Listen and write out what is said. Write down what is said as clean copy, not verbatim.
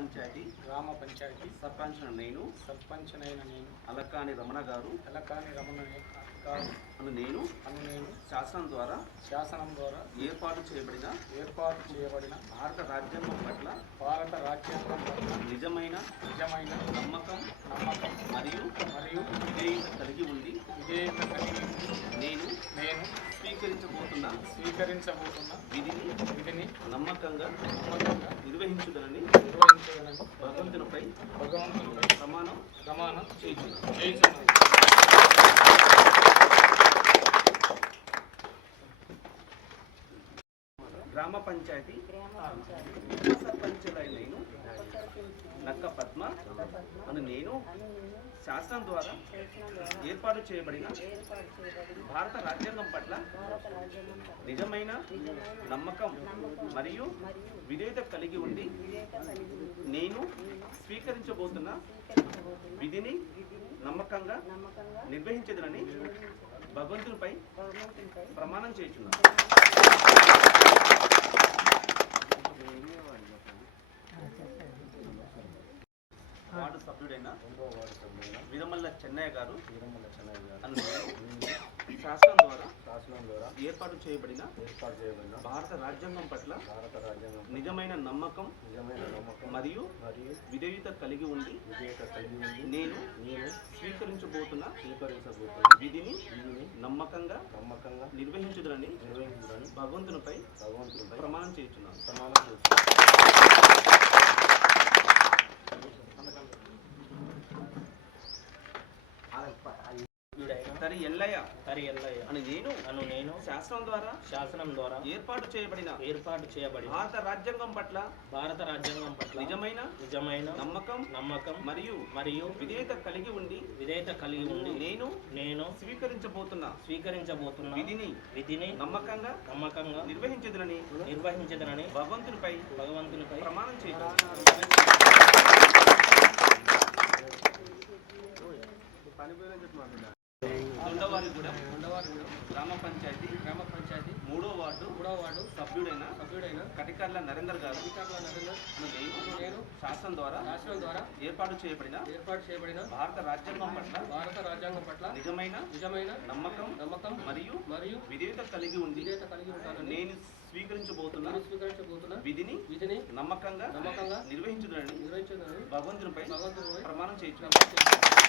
పంచాయతీ సర్పంచ్ నేను అలకాని రమణ గారు అను నేను శాసనం ద్వారా ఏర్పాటు చేయబడిన భారత రాజ్యాంగం పట్ల నిజమైన నమ్మకం మరియు విధేయత కలిగి ఉండి నేను స్వీకరించబోతున్న విధిని నమ్మకంగా నిర్వహించుదనని భగవంతునిపై ప్రమాణం చేయించున్నాను. గ్రామ పంచాయతీ సర్పంచులైన నేను నక్క పద్మ అను నేను శాసనం ద్వారా ఏర్పాటు చేయబడిన భారత రాజ్యాంగం పట్ల నిజమైన నమ్మకం మరియు విధేయత కలిగి ఉండి నేను స్వీకరించబోతున్న విధిని నమ్మకంగా నిర్వహించదనని భగవంతునిపై ప్రమాణం చేయుచున్నాను. వార్డు సభ్యుడైన వీరమల్ల చెన్నయ్య గారు శాసనం ద్వారా ఏర్పాటు చేయబడిన భారత రాజ్యాంగం పట్ల నిజమైన నమ్మకం మరియు విధేయత కలిగి ఉండి నేను స్వీకరించబోతున్న విధిని నమ్మకంగా నిర్వహించుదనని భగవంతునిపై ప్రమాణం చేయుచున్నాను. తరి ఎల్లయ్య అని నేను శాసనం ద్వారా ఏర్పాటు చేయబడిన భారత రాజ్యాంగం పట్ల నిజమైన నమ్మకం మరియు విధేయత కలిగి ఉండి నేను స్వీకరించబోతున్న విధిని నమ్మకంగా నిర్వహించదనని భగవంతునిపై ప్రమాణం చేయుచున్నాను. దొండవారిగూడెం గ్రామ పంచాయతీ మూడో వార్డు సభ్యుడైన కటికర్ల నరేందర్ గారు నేను శాసనం ద్వారా ఏర్పాటు చేయబడిన భారత రాజ్యాంగం పట్ల నిజమైన నమ్మకం మరియు విధేయత కలిగి ఉండి నేను స్వీకరించబోతున్న విధిని నమ్మకంగా నిర్వహించుదనని భగవంతునిపై ప్రమాణం చేయించున్నాను.